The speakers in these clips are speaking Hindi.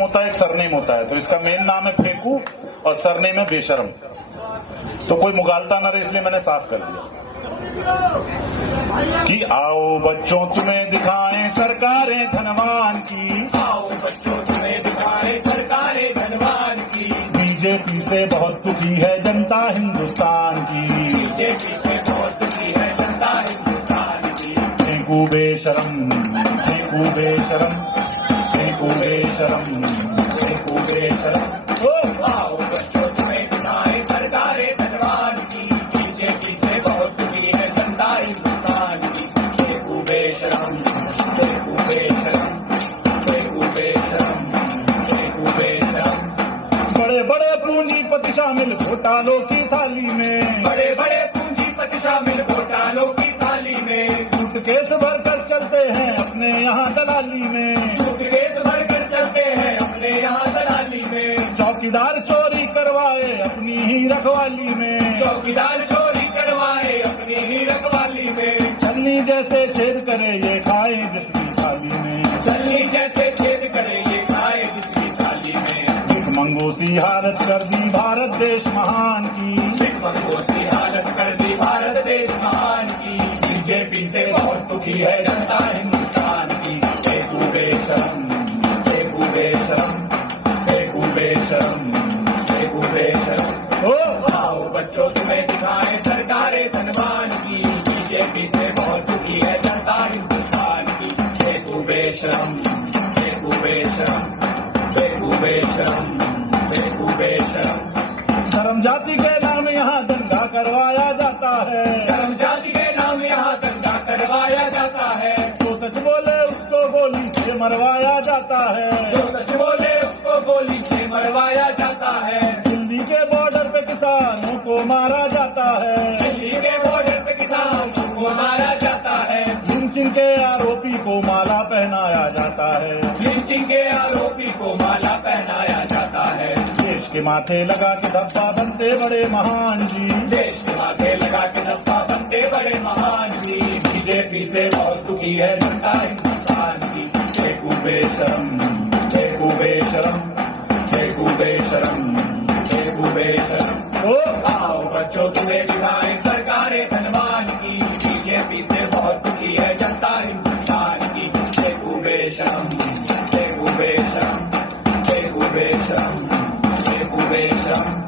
होता है, एक सरनेम होता है। तो इसका मेन नाम है फेंकू और सरनेम है बेशरम। तो कोई मुगालता न रहे इसलिए मैंने साफ कर दिया कि आओ बच्चों तुम्हें दिखाएं सरकारें धनवान की, आओ बच्चों तुम्हें दिखाए सरकारें धनवान की। बीजेपी से बहुत दुखी है जनता हिंदुस्तान की, बीजेपी से बहुत दुखी है जनता हिंदुस्तान की। फेंकू बेशरम, फेंकू बेशरम, फेंकू बेशरम, फेंकू बेशरम। आओ बच्चों तुम्हें दिखाए सरकारें धनवान की। बीजेपी से बहुत दुखी है जनता हिंदुस्तान की। फेंकू बेशरम, फेंकू बेशरम, फेंकू बेशरम, फेंकू बेशरम। बड़े बड़े पूंजीपति शामिल घोटालों की थाली में, बड़े बड़े पूंजीपति शामिल घोटालों की थाली में। सूटकेस भरकर चलते हैं अपने यहाँ दलाली में, सूटकेस भरकर चलते हैं अपने यहाँ दलाली में। चौकीदार चोरी करवाए अपनी ही रखवाली में, चौकीदार चोरी करवाए अपनी ही रखवाली में। छलनी जैसे छेद करे ये खाए जिसकी थाली में, छलनी जैसे छेद करे ये खाए जिसकी थाली में। भिखमंगों सी हालत कर दी भारत देश महान की, भिखमंगों की हालत कर दी भारत देश महान की। बीजेपी से बहुत दुखी है जनता हिंदुस्तान की। फेंकू बेशरम, फेंकू बेशरम, फेंकू बेशरम, फेंकू बेशरम। आओ बच्चों तुम्हें दिखाए सरकारें धनवान की। बीजेपी से बहुत दुखी है जनता हिंदुस्तान की। फेंकू बेशरम, फेंकू बेशरम, फेंकू बेशरम, फेंकू बेशरम। धर्म जाति के नाम यहाँ दंगा करवाया जाता है, धर्म जाति के नाम यहाँ दंगा करवाया जाता है। जो सच बोले उसको गोली से मरवाया जाता है, जो सच बोले उसको गोली से मरवाया जाता है। दिल्ली के बॉर्डर पे किसानों को मारा जाता है, दिल्ली के बॉर्डर पे किसानों को मारा जाता है। लिंचिंग के आरोपी को माला पहनाया जाता है, लिंचिंग के आरोपी को माला पहनाया जाता है। देश के माथे लगा के धब्बा बनते बड़े महान जी, देश के माथे लगा के धब्बा बनते बड़े महान जी। बीजेपी से बहुत दुखी है जनता हिंदुस्तान की। फेंकू बेशरम, फेंकू बेशरम, फेंकू बेशरम, फेंकू बेशरम। आओ बच्चों तुम्हें दिखाएं सरकारें धनवान की। बीजेपी से बहुत दुखी है जनता हिंदुस्तान की। फेंकू बेशरम, फेंकू बेशरम, फेंकू बेशरम, फेंकू बेशरम।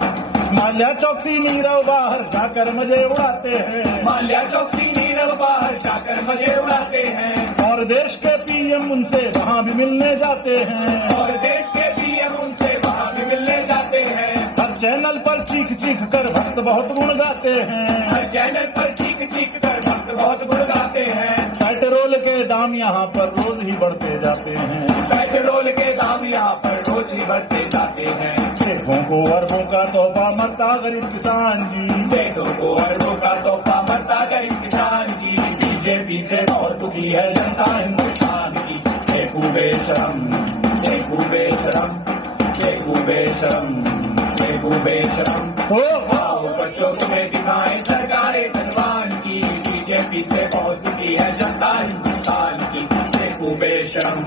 माल्या चौकसी नीरव बाहर जाकर मजे उड़ाते हैं, माल्या चौकसी नीरव बाहर जाकर मजे उड़ाते हैं। और देश के पीएम उनसे वहाँ भी मिलने जाते हैं, और देश के पीएम उनसे वहाँ भी मिलने जाते हैं। हर चैनल पर चीख चीख कर भक्त बहुत गुण गाते हैं, हर चैनल पर चीख चीख कर भक्त बहुत गुण गाते हैं। पेट्रोल के दाम यहाँ पर रोज ही बढ़ते जाते हैं, पेट्रोल के दाम यहाँ पर रोज ही बढ़ते जाते हैं। देशों को अरबों का तोहफा मरता गरीब किसान जी, देशों को अरबों का तोहफा मरता गरीब किसान की। बीजेपी से बहुत दुखी है जनता हिंदुस्तान की। फेंकू बेशरम, फेंकू बेशरम, फेंकू बेशरम, फेंकू बेशरम। आओ बच्चों तुम्हें दिखाएं सरकारें धनवान की। बीजेपी से बहुत दुखी है जनता हिंदुस्तान की। फेंकू बेशरम,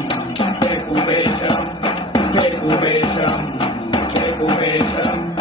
फेंकू बेशरम, फेंकू बेशरम, फेंकू बेशरम।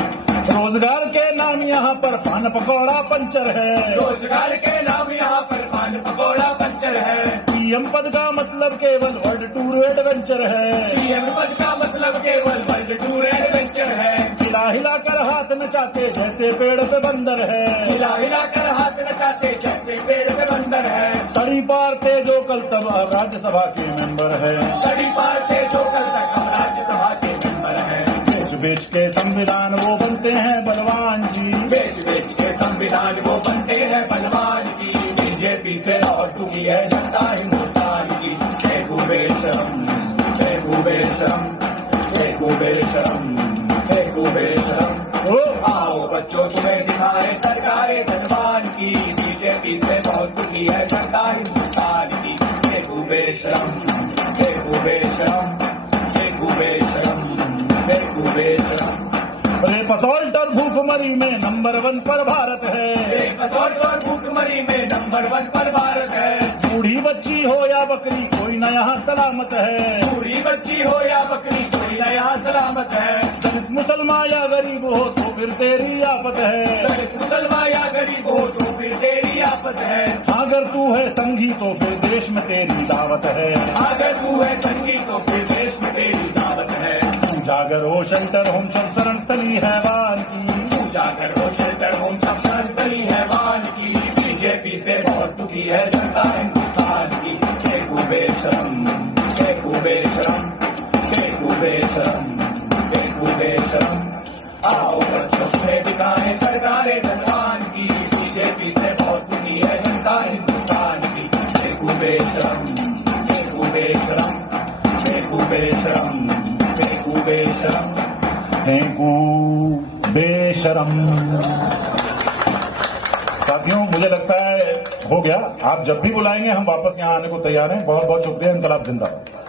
रोजगार के नाम यहाँ पर पान पकौड़ा पंचर है, रोजगार के नाम यहाँ पर पान पकौड़ा पंचर है। पीएम पद का मतलब केवल वर्ल्ड टूर एडवेंचर है, पीएम पद का मतलब केवल वर्ल्ड टूर एडवेंचर है। हिला हिला कर हाथ नचाते जैसे पेड़ पे बंदर है, हिला हिला कर हाथ नचाते जैसे पेड़ पे बंदर है। तड़ी पारते जो कल तब अब राज्यसभा के मेंबर है, तड़ी पारते जो कल तक हम राज्यसभा के मेंबर है। बेच बेच के संविधान वो बनते हैं बलवान जी, बेच बेच के संविधान वो बनते हैं बलवान जी। बीजेपी से बहुत दुखी है जनता हिंदुस्तान की। फेंकू बेशरम, फेंकू बेशरम, फेंकू बेशरम, फेंकू बेशरम। आओ बच्चों तुम्हें दिखाए सरकारें धनवान की। बीजेपी से बहुत दुखी है जनता हिंदुस्तान की। फेंकू बेशरम, फेंकू बेशरम, फेंकू बेशरम, फेंकू बेशरम। रेपसॉल्ट और भूखमरी में नंबर 1 पर भारत है, रेपसॉल्ट और भूखमरी में नंबर 1 पर भारत है। बूढ़ी बच्ची हो या बकरी कोई न यहाँ सलामत है, बूढ़ी बच्ची हो या बकरी कोई नया सलामत है। दलित मुसलमान या गरीब हो तो फिर तेरी आफत है। दलित मुसलमान या गरीब हो तो फिर तेरी आफत है। अगर तू है संघी तो फिर देश में तेरी दावत है। अगर तू है संगी तो फिर देश में तेरी दावत है। जागर हो शेल्टर होम सब शरण स्थली हैवान की। जाकर हो शेल्टर होम सब सरसली है वान की। बीजेपी से बहुत दुखी है जनता हिंदुस्तान की। बेशरम बेशरम बेशरम बेशरम आओ बच्चों से दिखाएं सरकारें धनवान की। बीजेपी से बहुत दुखी है जनता हिंदुस्तान की। बेशरम बेशरम बेशरम बेशरम फेंकू बेशरम। साथियों मुझे लगता है हो गया। आप जब भी बुलाएंगे हम वापस यहाँ आने को तैयार हैं। बहुत बहुत शुक्रिया। इनकलाब जिंदाबाद।